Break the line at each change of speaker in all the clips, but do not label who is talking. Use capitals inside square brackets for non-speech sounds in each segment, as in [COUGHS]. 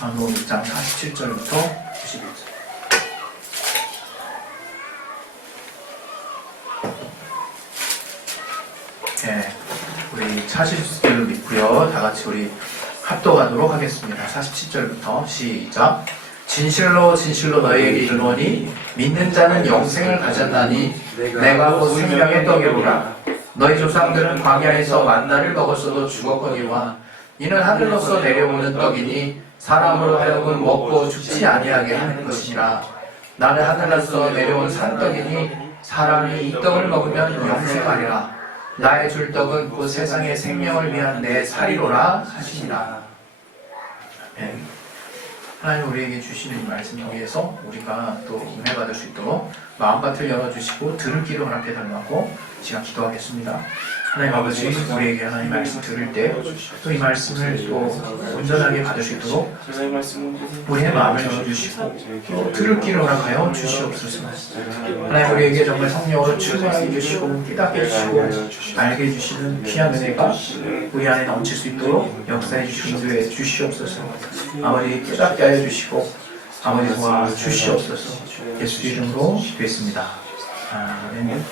마가복음 6장 47절부터 91절. 네, 우리 찾으실 줄로 믿고요. 다 같이 우리 합독하도록 하겠습니다. 47절부터 시작. 진실로 진실로 너희에게 이르노니 믿는 자는 영생을 가졌나니 내가 곧 생명의 떡이로라. 너희 조상들은 광야에서 만나를 먹었어도 죽었거니와 이는 하늘로서 내려오는 떡이니 사람으로 하여금 먹고 죽지 아니하게 하는 것이라. 나는 하늘로서 내려온 산떡이니 사람이 이 떡을 먹으면 영생하리라. 나의 줄 떡은 곧 세상의 생명을 위한 내 살이로라 하시니라. 하나님 우리에게 주시는 이 말씀을 위해서 우리가 또 은혜 받을 수 있도록 마음밭을 열어주시고 들을 길을 허락해 달라고 시간 기도하겠습니다. 하나님 아버지 우리에게 하나님 말씀 들을 때 또 이 말씀을 또 온전하게 받을 수 있도록 우리의 마음을 열어주시고 또 들을 길을 허락하여 주시옵소서. 하나님 우리에게 정말 성령으로 충만하게 해주시고 깨닫게 해주시고 알게 해주시는 귀한 은혜가 우리 안에 넘칠 수 있도록 역사해 주시고 주시옵소서. 아버지 깨닫게 하여 주시고 아버지 도와 주시옵소서. 예수 이름으로 기도했습니다. 아멘.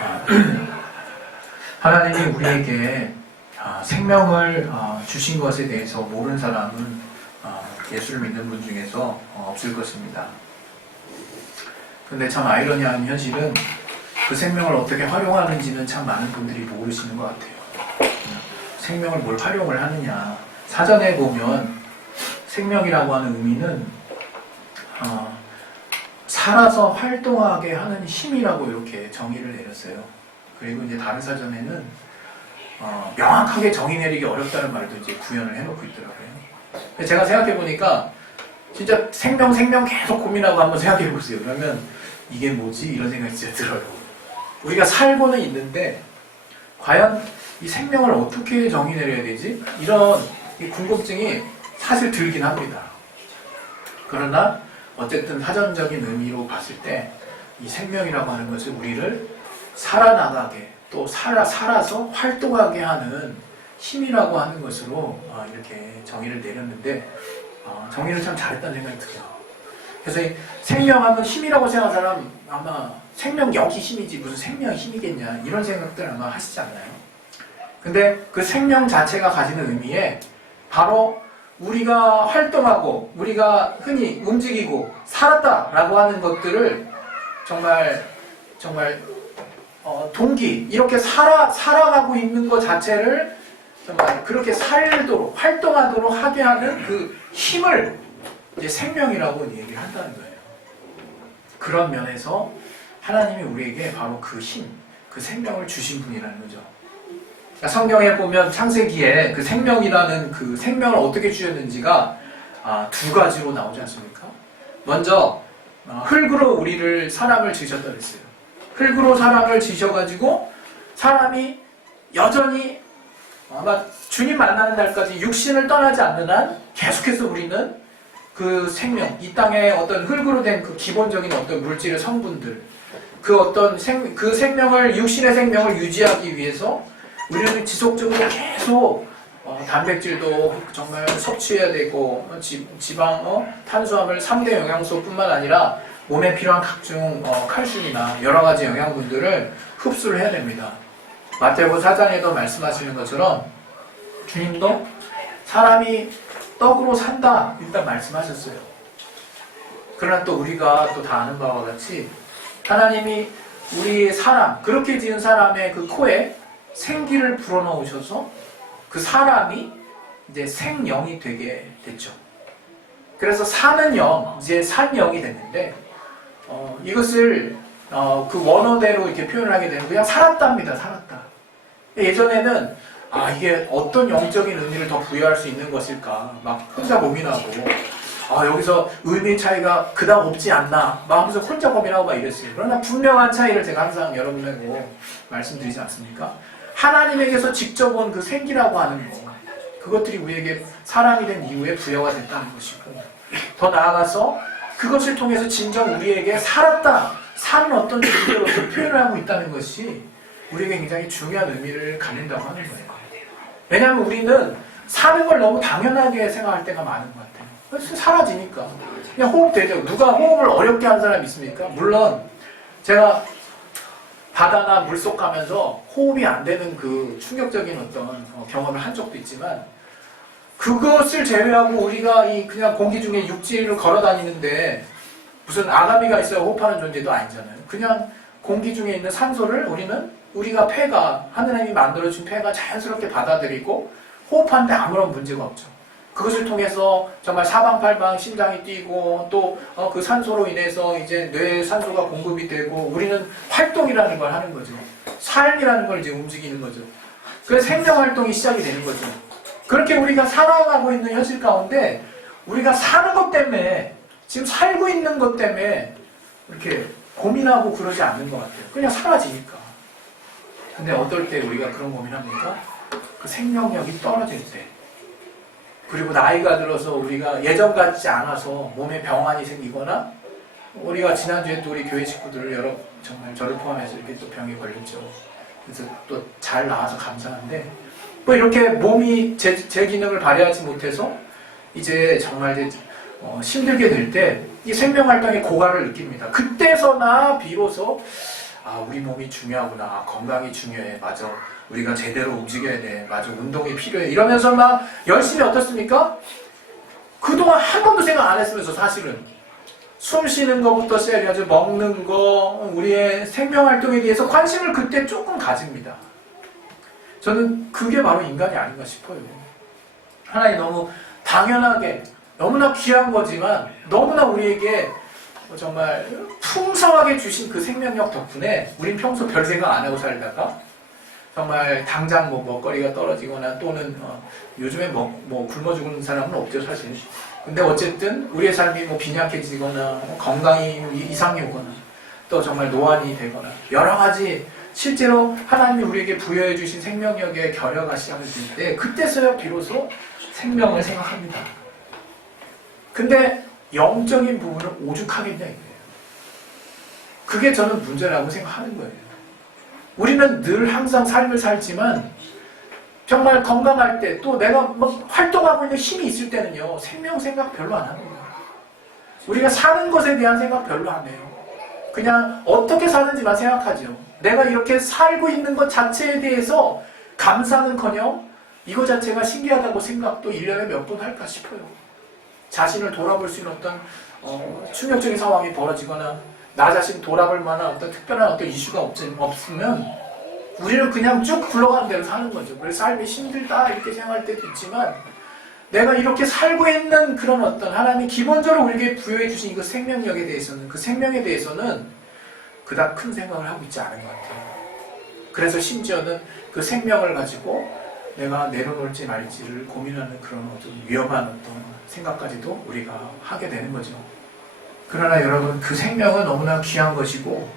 아, [CLEARS THROAT] 하나님이 우리에게 아, 생명을 아, 주신 것에 대해서 모르는 사람은 아, 예수를 믿는 분 중에서 어, 없을 것입니다. 근데 참 아이러니한 현실은 그 생명을 어떻게 활용하는지는 참 많은 분들이 모르시는 것 같아요. 음, 생명을 뭘 활용을 하느냐. 사전에 보면 생명이라고 하는 의미는 어, 살아서 활동하게 하는 힘이라고 이렇게 정의를 내렸어요. 그리고 이제 다른 사전에는 어, 명확하게 정의 내리기 어렵다는 말도 이제 구현을 해놓고 있더라고요. 제가 생각해 보니까 진짜 생명 생명 계속 고민하고 한번 생각해 보세요. 그러면 이게 뭐지 이런 생각이 진짜 들어요. 우리가 살고는 있는데 과연 이 생명을 어떻게 정의 내려야 되지? 이런 이 궁금증이 사실 들긴 합니다. 그러나 어쨌든 사전적인 의미로 봤을 때 이 생명이라고 하는 것은 우리를 살아나가게 또 살아, 살아서 활동하게 하는 힘이라고 하는 것으로 어, 이렇게 정의를 내렸는데 어, 정의를 참 잘했다는 생각이 들어요. 그래서 이 생명하면 힘이라고 생각하는 사람 아마 생명력이 힘이지 무슨 생명이 힘이겠냐 이런 생각들 아마 하시지 않나요? 근데 그 생명 자체가 가지는 의미에 바로 우리가 활동하고 우리가 흔히 움직이고 살았다라고 하는 것들을 정말 정말 어, 동기 이렇게 살아 살아가고 있는 것 자체를 정말 그렇게 살도록 활동하도록 하게 하는 그 힘을 이제 생명이라고 얘기를 한다는 거예요. 그런 면에서 하나님이 우리에게 바로 그 힘, 그 생명을 주신 분이라는 거죠. 그러니까 성경에 보면 창세기에 그 생명이라는 그 생명을 어떻게 주셨는지가 아, 두 가지로 나오지 않습니까? 먼저 어, 흙으로 우리를 사람을 지으셨다 그랬어요. 흙으로 사람을 지셔가지고 사람이 여전히 아마 주님 만나는 날까지 육신을 떠나지 않는 한 계속해서 우리는 그 생명, 이 땅의 어떤 흙으로 된 그 기본적인 어떤 물질의 성분들, 그 어떤 생, 그 생명을, 육신의 생명을 유지하기 위해서 우리는 지속적으로 계속 어, 단백질도 정말 섭취해야 되고 어, 지, 지방, 어, 탄수화물 3대 영양소뿐만 아니라 몸에 필요한 각종 어, 칼슘이나 여러 가지 영양분들을 흡수를 해야 됩니다. 마태복음 4장에도 말씀하시는 것처럼 주님도 사람이 떡으로 산다 일단 말씀하셨어요. 그러나 또 우리가 또 다 아는 바와 같이 하나님이 우리 사람 그렇게 지은 사람의 그 코에 생기를 불어넣으셔서 그 사람이 이제 생영이 되게 됐죠. 그래서 사는 영, 이제 산 영이 됐는데 어, 이것을 어, 그 원어대로 이렇게 표현을 하게 되면 그냥 살았답니다. 살았다. 예전에는 아 이게 어떤 영적인 의미를 더 부여할 수 있는 것일까 막 혼자 고민하고 아 여기서 의미 차이가 그닥 없지 않나 막 하면서 혼자 고민하고 막 이랬어요. 그러나 분명한 차이를 제가 항상 여러분에게 말씀드리지 않습니까? 하나님에게서 직접 온 그 생기라고 하는 거 그것들이 우리에게 사람이 된 이후에 부여가 됐다는 것이고 더 나아가서 그것을 통해서 진정 우리에게 살았다 사는 어떤 존재로서 표현을 하고 있다는 것이 우리에게 굉장히 중요한 의미를 갖는다고 하는 거예요. 왜냐하면 우리는 사는 걸 너무 당연하게 생각할 때가 많은 것 같아요. 그래서 사라지니까. 그냥 호흡 되죠. 누가 호흡을 어렵게 하는 사람 있습니까? 물론 제가 바다나 물속 가면서 호흡이 안 되는 그 충격적인 어떤 어, 경험을 한 적도 있지만 그것을 제외하고 우리가 이 그냥 공기 중에 육지를 걸어 다니는데 무슨 아가미가 있어야 호흡하는 존재도 아니잖아요. 그냥 공기 중에 있는 산소를 우리는 우리가 폐가 하느님이 만들어준 폐가 자연스럽게 받아들이고 호흡하는데 아무런 문제가 없죠. 그것을 통해서 정말 사방팔방 심장이 뛰고 또 그 산소로 인해서 이제 뇌에 산소가 공급이 되고 우리는 활동이라는 걸 하는 거죠. 삶이라는 걸 이제 움직이는 거죠. 그래서 생명 활동이 시작이 되는 거죠. 그렇게 우리가 살아가고 있는 현실 가운데 우리가 사는 것 때문에 지금 살고 있는 것 때문에 이렇게 고민하고 그러지 않는 것 같아요. 그냥 사라지니까. 근데 어떨 때 우리가 그런 고민합니까? 그 생명력이 떨어질 때. 그리고 나이가 들어서 우리가 예전 같지 않아서 몸에 병환이 생기거나 우리가 지난주에 또 우리 교회 식구들 여러 정말 저를 포함해서 이렇게 또 병이 걸렸죠. 그래서 또 잘 나와서 감사한데 뭐 이렇게 몸이 제, 제 기능을 발휘하지 못해서 이제 정말 이제 어, 힘들게 될 때 이 생명 활동의 고갈을 느낍니다. 그때서나 비로소 아 우리 몸이 중요하구나 건강이 중요해 맞아 우리가 제대로 움직여야 돼 맞아 운동이 필요해 이러면서 막 열심히 어떻습니까? 그동안 한 번도 생각 안 했으면서 사실은 숨 쉬는 것부터 시작해가지고 먹는 거 우리의 생명 활동에 대해서 관심을 그때 조금 가집니다. 저는 그게 바로 인간이 아닌가 싶어요. 하나님 너무 당연하게 너무나 귀한 거지만 너무나 우리에게 정말 풍성하게 주신 그 생명력 덕분에 우린 평소 별 생각 안 하고 살다가 정말 당장 뭐 먹거리가 떨어지거나 또는 어, 요즘에 뭐, 뭐 굶어 죽는 사람은 없죠 사실. 근데 어쨌든 우리의 삶이 뭐 빈약해지거나 뭐 건강이 이상이 오거나 또 정말 노안이 되거나 여러 가지 실제로 하나님이 우리에게 부여해 주신 생명력의 결여가 때 그때서야 비로소 생명을 생각합니다. 근데 영적인 부분을 오죽하겠냐 이거예요. 그게 저는 문제라고 생각하는 거예요. 우리는 늘 항상 삶을 살지만 정말 건강할 때 또 내가 막 활동하고 있는 힘이 있을 때는요 생명 생각 별로 안 거예요. 우리가 사는 것에 대한 생각 별로 안 해요. 그냥 어떻게 사는지만 생각하죠. 내가 이렇게 살고 있는 것 자체에 대해서 감사는커녕 이거 자체가 신기하다고 생각도 1년에 몇 번 할까 싶어요. 자신을 돌아볼 수 있는 어떤 어, 충격적인 상황이 벌어지거나 나 자신 돌아볼 만한 어떤 특별한 어떤 이슈가 없, 없으면 우리는 그냥 쭉 굴러가는 대로 사는 거죠. 그래서 삶이 힘들다 이렇게 생각할 때도 있지만 내가 이렇게 살고 있는 그런 어떤 하나님이 기본적으로 우리에게 부여해 주신 그 생명력에 대해서는 그 생명에 대해서는 그닥 큰 생각을 하고 있지 않은 것 같아요. 그래서 심지어는 그 생명을 가지고 내가 내려놓을지 말지를 고민하는 그런 어떤 위험한 어떤 생각까지도 우리가 하게 되는 거죠. 그러나 여러분 그 생명은 너무나 귀한 것이고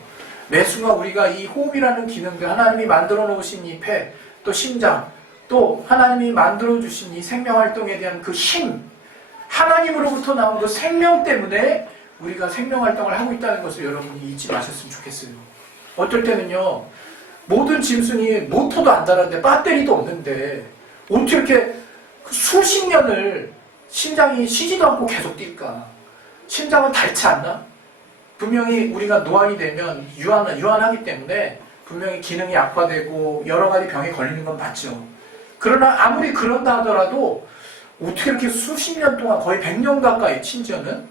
매 순간 우리가 이 호흡이라는 기능들 하나님이 만들어 놓으신 이 폐, 또 심장, 또 하나님이 만들어 주신 이 생명 활동에 대한 그 힘, 하나님으로부터 나온 그 생명 때문에 우리가 생명 활동을 하고 있다는 것을 여러분이 잊지 마셨으면 좋겠어요. 어떨 때는요, 모든 짐승이 모터도 안 달았는데 배터리도 없는데 어떻게 이렇게 수십 년을 심장이 쉬지도 않고 계속 뛸까? 심장은 닳지 않나? 분명히 우리가 노안이 되면 유한, 유한하기 때문에 분명히 기능이 악화되고 여러 가지 병에 걸리는 건 맞죠. 그러나 아무리 그런다 하더라도 어떻게 이렇게 수십 년 동안 거의 100년 가까이 심지어는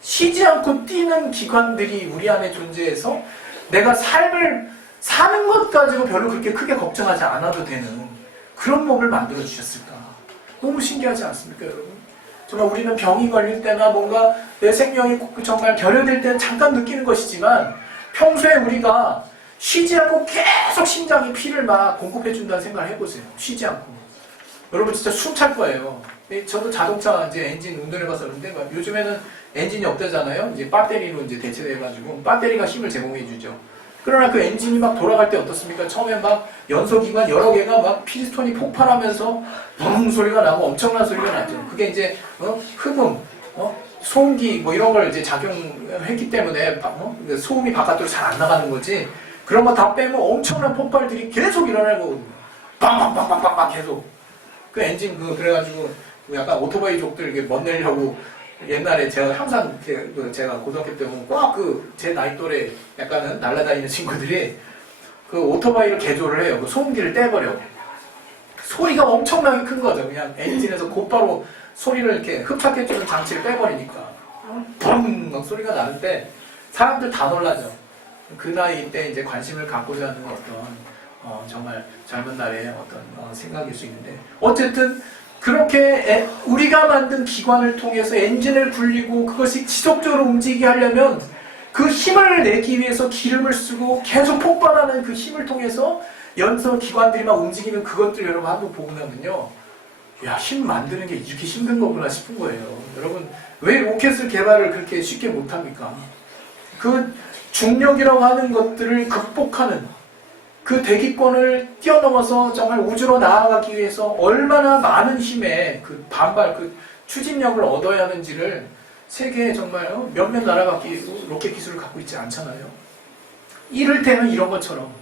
쉬지 않고 뛰는 기관들이 우리 안에 존재해서 내가 삶을 사는 것 가지고 별로 그렇게 크게 걱정하지 않아도 되는 그런 몸을 만들어 주셨을까? 너무 신기하지 않습니까, 여러분? 정말 우리는 병이 걸릴 때나 뭔가 내 생명이 정말 결여될 때는 잠깐 느끼는 것이지만 평소에 우리가 쉬지 않고 계속 심장이 피를 막 공급해 준다는 생각을 해보세요. 쉬지 않고. 여러분 진짜 숨 찰 거예요. 저도 자동차 이제 엔진 운전해봐서 그런데 막 요즘에는 엔진이 없대잖아요. 이제 배터리로 이제 대체돼가지고 배터리가 힘을 제공해주죠. 그러나 그 엔진이 막 돌아갈 때 어떻습니까? 처음에 막 연소기관 여러 개가 막 피스톤이 폭발하면서 붕 소리가 나고 엄청난 소리가 나죠. 그게 이제 어? 흡음, 어? 소음기 뭐 이런 걸 이제 작용했기 때문에 어? 소음이 바깥으로 잘 안 나가는 거지. 그런 거 다 빼면 엄청난 폭발들이 계속 일어나고 빵빵빵빵빵 계속. 그 엔진 그 그래가지고 약간 오토바이족들 이게 멋내려고 옛날에 제가 항상 제- 그 제가 고등학교 때 보면 꽉그제 나이 또래 약간은 날아다니는 친구들이 그 오토바이를 개조를 해요. 그 소음기를 떼버려. 소리가 엄청나게 큰 거죠. 그냥 엔진에서 곧바로 소리를 이렇게 흡착해주는 장치를 빼버리니까 붕! 막 소리가 나는데 사람들 다 놀라죠. 그 나이 때 이제 관심을 갖고자 하는 어떤 어, 정말 젊은 날의 어떤 어, 생각일 수 있는데 어쨌든 그렇게 에- 우리가 만든 기관을 통해서 엔진을 굴리고 그것이 지속적으로 움직이게 하려면 그 힘을 내기 위해서 기름을 쓰고 계속 폭발하는 그 힘을 통해서 연소 기관들이 막 움직이는 그것들 여러분 한번 나면요. 야, 힘 만드는 게 이렇게 힘든 거구나 싶은 거예요. 여러분, 왜 로켓을 개발을 그렇게 쉽게 못합니까? 그 중력이라고 하는 것들을 극복하는 그 대기권을 뛰어넘어서 정말 우주로 나아가기 위해서 얼마나 많은 힘의 그 반발, 그 추진력을 얻어야 하는지를 세계에 정말 어, 몇몇 나라가 기- 로켓 기술을 갖고 있지 않잖아요. 이를테면 이런 것처럼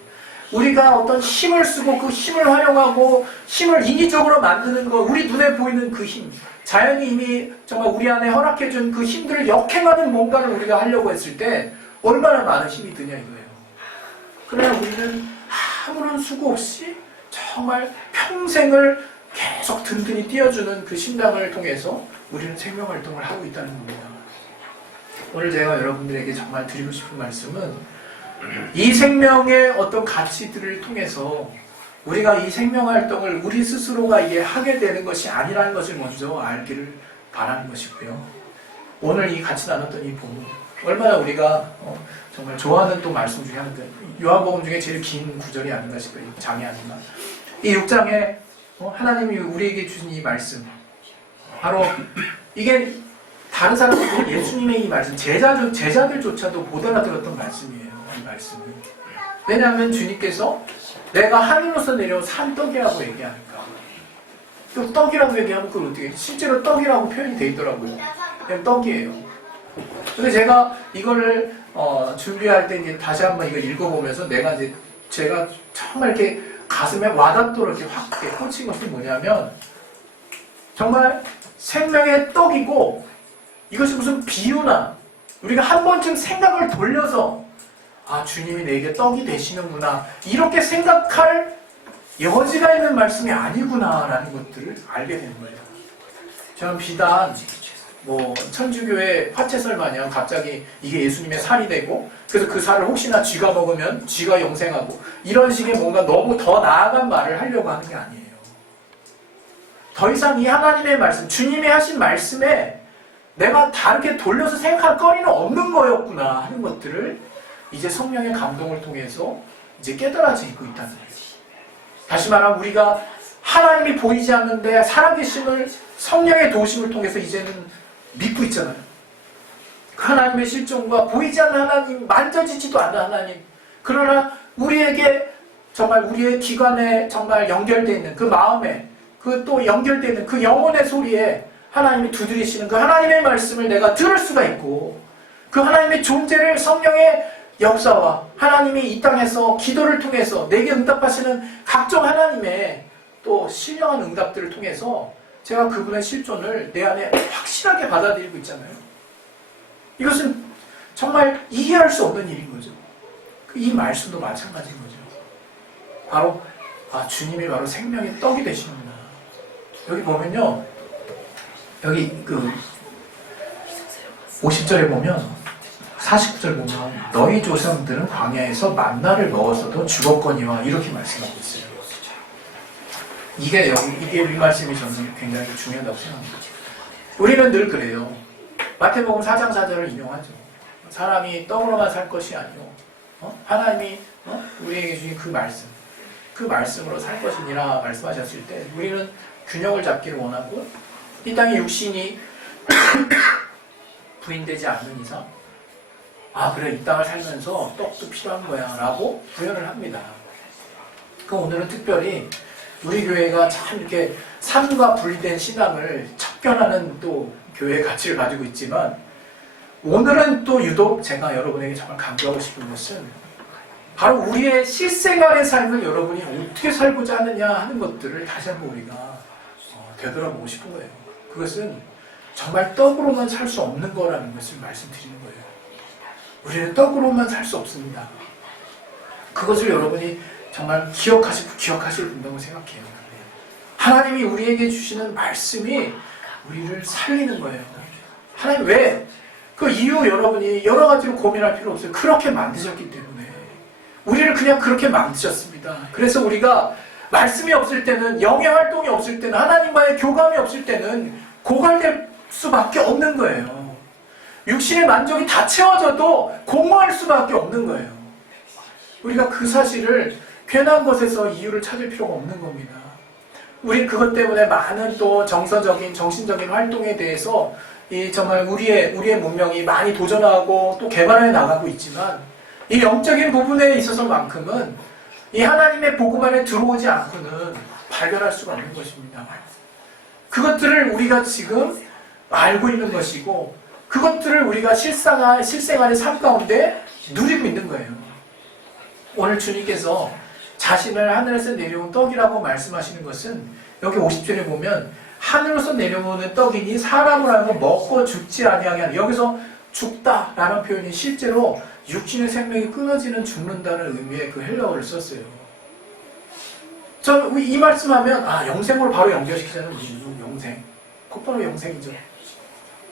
우리가 어떤 힘을 쓰고 그 힘을 활용하고 힘을 인위적으로 만드는 거, 우리 눈에 보이는 그 힘, 자연이 이미 정말 우리 안에 허락해준 그 힘들을 역행하는 뭔가를 우리가 하려고 했을 때 얼마나 많은 힘이 드냐 이거예요. 그러나 우리는 아무런 수고 없이 정말 평생을 계속 든든히 띄워주는 그 심장을 통해서 우리는 생명활동을 하고 있다는 겁니다. 오늘 제가 여러분들에게 정말 드리고 싶은 말씀은 이 생명의 어떤 가치들을 통해서 우리가 이 생명활동을 우리 스스로가 이게 하게 되는 것이 아니라는 것을 먼저 알기를 바라는 것이고요. 오늘 이 같이 나눴던 이 본문 얼마나 우리가 어, 정말 좋아하는 또 말씀 중에 하나인데 요한복음 중에 제일 긴 구절이 아닌가 싶어요. 이 장이 아닌가. 이 6장에 어, 하나님이 우리에게 주신 이 말씀 바로 이게 다른 사람들은 예수님의 이 말씀 제자, 제자들조차도 못 알아들었던 말씀이에요. 이 말씀은 왜냐하면 주님께서 내가 하늘로서 내려온 산떡이라고 얘기하니까 또 떡이라고 얘기하면 그걸 어떻게 실제로 떡이라고 표현이 돼 있더라고요. 그냥 떡이에요. 근데 제가 이거를 어, 준비할 때 이제 다시 한번 이거 읽어보면서 내가 이제 제가 정말 이렇게 가슴에 와닿도록 이렇게 확 이렇게 꽂힌 것이 뭐냐면 정말 생명의 떡이고 이것이 무슨 비유나 우리가 한 번쯤 생각을 돌려서 아 주님이 내게 떡이 되시는구나 이렇게 생각할 여지가 있는 말씀이 아니구나라는 것들을 알게 되는 거예요. 저는 비단 뭐 천주교의 화채설 마냥 갑자기 이게 예수님의 살이 되고 그래서 그 살을 혹시나 쥐가 먹으면 쥐가 영생하고 이런 식의 뭔가 너무 더 나아간 말을 하려고 하는 게 아니에요. 더 이상 이 하나님의 말씀, 주님이 하신 말씀에 내가 다르게 돌려서 생각할 거리는 없는 거였구나 하는 것들을 이제 성령의 감동을 통해서 이제 깨달아지고 있다는 거예요. 다시 말하면 우리가 하나님이 보이지 않는데 살아계심을 성령의 도심을 통해서 이제는 믿고 있잖아요. 그 하나님의 실존과 보이지 않는 하나님, 만져지지도 않는 하나님. 그러나 우리에게 정말 우리의 기관에 정말 연결되어 있는 그 마음에 그 또 연결되어 있는 그 영혼의 소리에 하나님이 두드리시는 그 하나님의 말씀을 내가 들을 수가 있고 그 하나님의 존재를 성령의 역사와 하나님이 이 땅에서 기도를 통해서 내게 응답하시는 각종 하나님의 또 신령한 응답들을 통해서 제가 그분의 실존을 내 안에 확실하게 받아들이고 있잖아요. 이것은 정말 이해할 수 없는 일인 거죠. 그이 말씀도 마찬가지인 거죠. 바로 아 주님이 바로 생명의 떡이 되시는구나. 여기 보면요. 여기 그 50절에 보면 49절 보면 너희 조상들은 광야에서 만나를 먹어서도 죽었거니와 이렇게 말씀하고 있어요. 이게 이게 이 말씀이 저는 굉장히 중요하다고 생각합니다. 우리는 늘 그래요. 마태복음 4장 4절을 인용하죠. 사람이 떡으로만 살 것이 아니요. 어? 하나님이 어? 우리에게 주신 그 말씀, 그 말씀으로 살 것이니라 말씀하셨을 때 우리는 균형을 잡기를 원하고 이 땅의 육신이 [COUGHS] 부인되지 않는 이상 아 그래 이 땅을 살면서 떡도 필요한 거야 라고 구현을 합니다. 그 오늘은 특별히 우리 교회가 참 이렇게 삶과 분리된 신앙을 척결하는 또 교회의 가치를 가지고 있지만 오늘은 또 유독 제가 여러분에게 정말 강조하고 싶은 것은 바로 우리의 실생활의 삶을 여러분이 어떻게 살고자 하느냐 하는 것들을 다시 한번 우리가 되돌아보고 싶은 거예요. 그것은 정말 떡으로만 살 수 없는 거라는 것을 말씀드리는 거예요. 우리는 떡으로만 살 수 없습니다. 그것을 여러분이 정말 기억하시고 기억하셔야 된다고 생각해요. 하나님이 우리에게 주시는 말씀이 우리를 살리는 거예요. 하나님 왜? 그 이유 여러분이 여러 가지로 고민할 필요 없어요. 그렇게 만드셨기 때문에. 우리를 그냥 그렇게 만드셨습니다. 그래서 우리가 말씀이 없을 때는 영의 활동이 없을 때는 하나님과의 교감이 없을 때는 고갈될 수밖에 없는 거예요. 육신의 만족이 다 채워져도 공허할 수밖에 없는 거예요. 우리가 그 사실을 괜한 것에서 이유를 찾을 필요가 없는 겁니다. 우리 그것 때문에 많은 또 정서적인 정신적인 활동에 대해서 이 정말 우리의 우리의 문명이 많이 도전하고 또 개발해 나가고 있지만 이 영적인 부분에 있어서만큼은 이 하나님의 복음 안에 들어오지 않고는 발견할 수가 없는 것입니다. 그것들을 우리가 지금 알고 있는 것이고 그것들을 우리가 실상화, 실생활의 삶 가운데 누리고 있는 거예요. 오늘 주님께서 자신을 하늘에서 내려온 떡이라고 말씀하시는 것은 여기 50절에 보면 하늘에서 내려오는 떡이니 사람을 알고 먹고 죽지 아니하게 하는 여기서 죽다라는 표현이 실제로 육신의 생명이 끊어지는 죽는다는 의미의 그 헬라어를 썼어요. 저이 말씀하면 아 영생으로 바로 연결시키자면 무슨 영생 곧바로 영생이죠.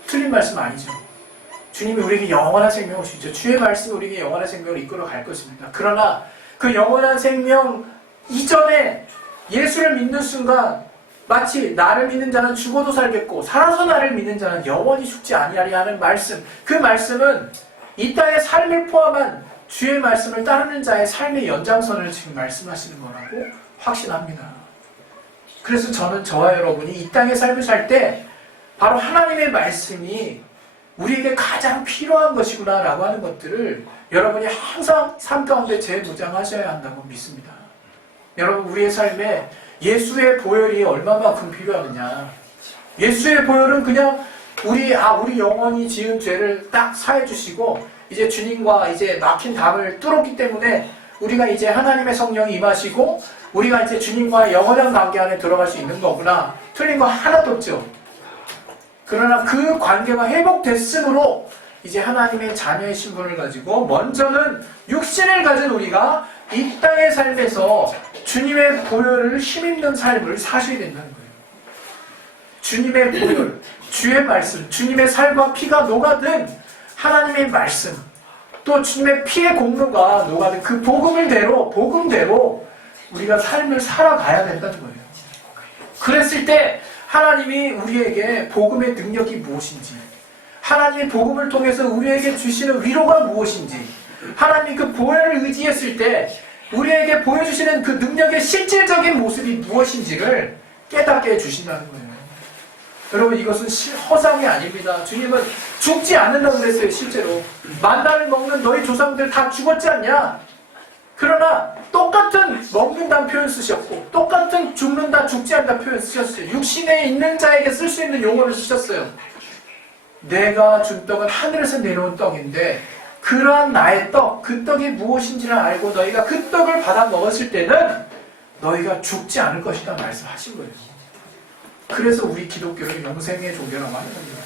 틀린 말씀 아니죠. 주님이 우리에게 영원한 생명을 주죠. 주의 말씀이 우리에게 영원한 생명을 이끌어 갈 것입니다. 그러나 그 영원한 생명 이전에 예수를 믿는 순간 마치 나를 믿는 자는 죽어도 살겠고 살아서 나를 믿는 자는 영원히 죽지 아니하리 하는 말씀. 그 말씀은 이 땅의 삶을 포함한 주의 말씀을 따르는 자의 삶의 연장선을 지금 말씀하시는 거라고 확신합니다. 그래서 저는 저와 여러분이 이 땅의 삶을 살 때 바로 하나님의 말씀이 우리에게 가장 필요한 것이구나라고 하는 것들을 여러분이 항상 삶 가운데 재무장하셔야 한다고 믿습니다. 여러분 우리의 삶에 예수의 보혈이 얼마만큼 필요하느냐? 예수의 보혈은 그냥 우리 아 우리 영원히 지은 죄를 딱 사해 주시고 이제 주님과 이제 막힌 담을 뚫었기 때문에 우리가 이제 하나님의 성령이 임하시고 우리가 이제 주님과 영원한 관계 안에 들어갈 수 있는 거구나. 틀린 거 하나도 없죠. 그러나 그 관계가 회복됐으므로 이제 하나님의 자녀의 신분을 가지고 먼저는 육신을 가진 우리가 이 땅의 삶에서 주님의 보혈을 힘입는 삶을 사셔야 된다는 거예요. 주님의 보혈, 주의 말씀, 주님의 살과 피가 녹아든 하나님의 말씀, 또 주님의 피의 공로가 녹아든 그 복음을대로, 복음대로 우리가 삶을 살아가야 된다는 거예요. 그랬을 때 하나님이 우리에게 복음의 능력이 무엇인지, 하나님의 복음을 통해서 우리에게 주시는 위로가 무엇인지, 하나님 그 보혈을 의지했을 때 우리에게 보여주시는 그 능력의 실질적인 모습이 무엇인지를 깨닫게 해주신다는 거예요. 여러분 이것은 시- 허상이 아닙니다. 주님은 죽지 않는다고 그랬어요. 실제로 만나를 먹는 너희 조상들 다 죽었지 않냐? 그러나 똑같은 먹는다는 표현 쓰셨고 똑같은 죽는다 죽지 않는다 표현 쓰셨어요. 육신에 있는 자에게 쓸 수 있는 용어를 쓰셨어요. 내가 준 떡은 하늘에서 내려온 떡인데 그러한 나의 떡, 그 떡이 무엇인지를 알고 너희가 그 떡을 받아 먹었을 때는 너희가 죽지 않을 것이다 말씀하신 거예요. 그래서 우리 기독교를 영생의 종교라고 하는 겁니다.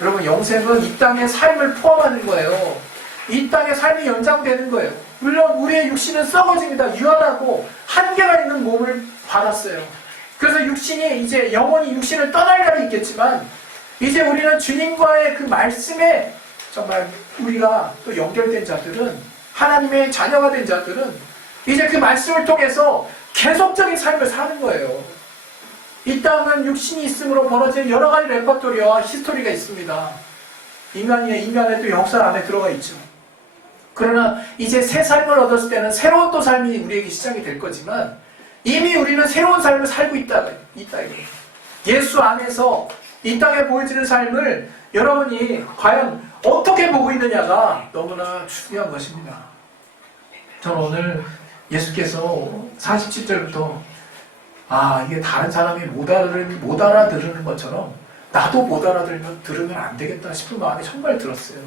여러분 영생은 이 땅의 삶을 포함하는 거예요. 이 땅의 삶이 연장되는 거예요. 물론 우리의 육신은 썩어집니다. 유한하고 한계가 있는 몸을 받았어요. 그래서 육신이 이제 영원히 육신을 떠날 날이 있겠지만 이제 우리는 주님과의 그 말씀에 정말 우리가 또 연결된 자들은 하나님의 자녀가 된 자들은 이제 그 말씀을 통해서 계속적인 삶을 사는 거예요. 이 땅은 육신이 있으므로 벌어진 여러 가지 레퍼토리와 히스토리가 있습니다. 인간의 인간의 또 역사 안에 들어가 있죠. 그러나 이제 새 삶을 얻었을 때는 새로운 또 삶이 우리에게 시작이 될 거지만 이미 우리는 새로운 삶을 살고 있다, 있다 이거예요. 예수 안에서 이 땅에 보여지는 삶을 여러분이 과연 어떻게 보고 있느냐가 너무나 중요한 것입니다. 저는 오늘 예수께서 47절부터 아 이게 다른 사람이 못 알아들으는, 못 알아들으는 것처럼 나도 못 알아들으면 들으면 안 되겠다 싶은 마음이 정말 들었어요.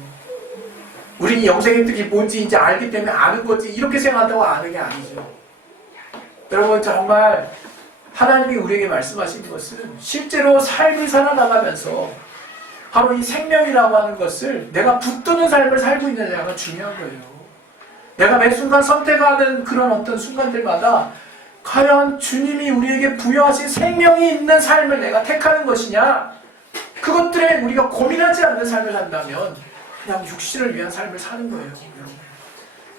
우리는 영생의 뜻이 뭔지 이제 알기 때문에 아는 거지 이렇게 생각한다고 아는 게 아니죠. 여러분 정말 하나님이 우리에게 말씀하신 것은 실제로 삶이 살아나가면서 바로 이 생명이라고 하는 것을 내가 붙드는 삶을 살고 있느냐가 중요한 거예요. 내가 매 순간 선택하는 그런 어떤 순간들마다 과연 주님이 우리에게 부여하신 생명이 있는 삶을 내가 택하는 것이냐? 그것들에 우리가 고민하지 않는 삶을 산다면 그냥 육신을 위한 삶을 사는 거예요.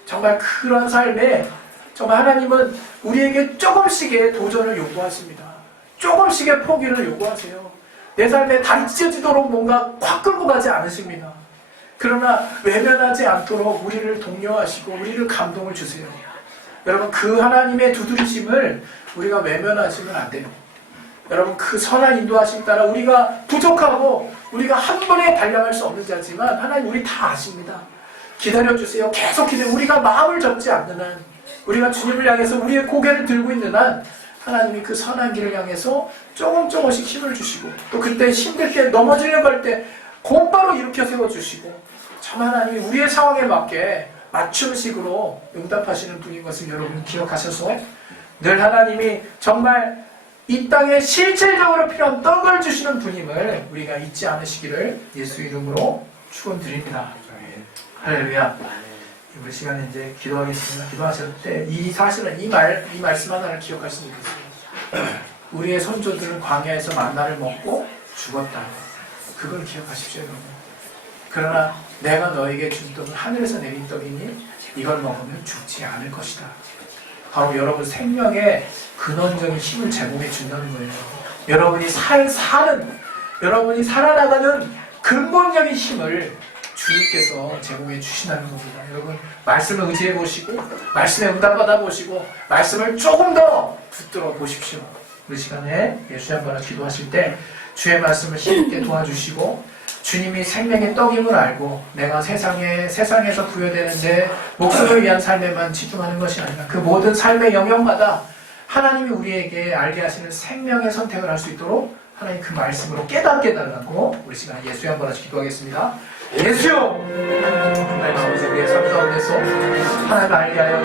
정말 그런 삶에 정말 하나님은 우리에게 조금씩의 도전을 요구하십니다. 조금씩의 포기를 요구하세요. 내 삶에 다리 찢어지도록 뭔가 콱 끌고 가지 않으십니다. 그러나 외면하지 않도록 우리를 독려하시고 우리를 감동을 주세요. 여러분 그 하나님의 두드리심을 우리가 외면하시면 안 돼요. 여러분 그 선한 인도하심 따라 우리가 부족하고 우리가 한 번에 달려갈 수 없는 자지만 하나님 우리 다 아십니다. 기다려 주세요. 계속 기다려. 우리가 마음을 접지 않는 한, 우리가 주님을 향해서 우리의 고개를 들고 있는 한, 하나님이 그 선한 길을 향해서 조금 조금씩 힘을 주시고, 또 그때 힘들 때 넘어지려고 할 때 곧바로 일으켜 세워 주시고, 참 하나님이 우리의 상황에 맞게 맞춤식으로 응답하시는 분인 것을 여러분 기억하셔서 늘 하나님이 정말 이 땅에 실질적으로 필요한 떡을 주시는 분임을 우리가 잊지 않으시기를 예수 이름으로 축원드립니다. 할렐루야. 우리 시간에 이제 기도하겠습니다. 기도하실 때 이 사실은 이 말, 이 말씀 하나를 기억하시면 되겠습니다. 우리의 선조들은 광야에서 만나를 먹고 죽었다. 그걸 기억하십시오, 여러분. 그러나 내가 너에게 준 떡은 하늘에서 내린 떡이니 이걸 먹으면 죽지 않을 것이다. 바로 여러분 생명의 근원적인 힘을 제공해 준다는 거예요. 여러분이 살, 사는, 여러분이 살아나가는 근본적인 힘을 주님께서 제공해 주신다는 겁니다. 여러분 말씀을 의지해 보시고 말씀에 응답받아 보시고 말씀을 조금 더 붙들어 보십시오. 우리 시간에 예수 한번 기도하실 때 주의 말씀을 힘있게 도와주시고 주님이 생명의 떡임을 알고 내가 세상에 세상에서 부여되는데 목숨을 위한 삶에만 집중하는 것이 아니라 그 모든 삶의 영역마다 하나님이 우리에게 알게 하시는 생명의 선택을 할 수 있도록 하나님 그 말씀으로 깨닫게 달라고 우리 시간 예수의 한번 다시 기도하겠습니다. 예수요! 하나님 아버지 우리의 삶 가운데서 하나님 알게 하여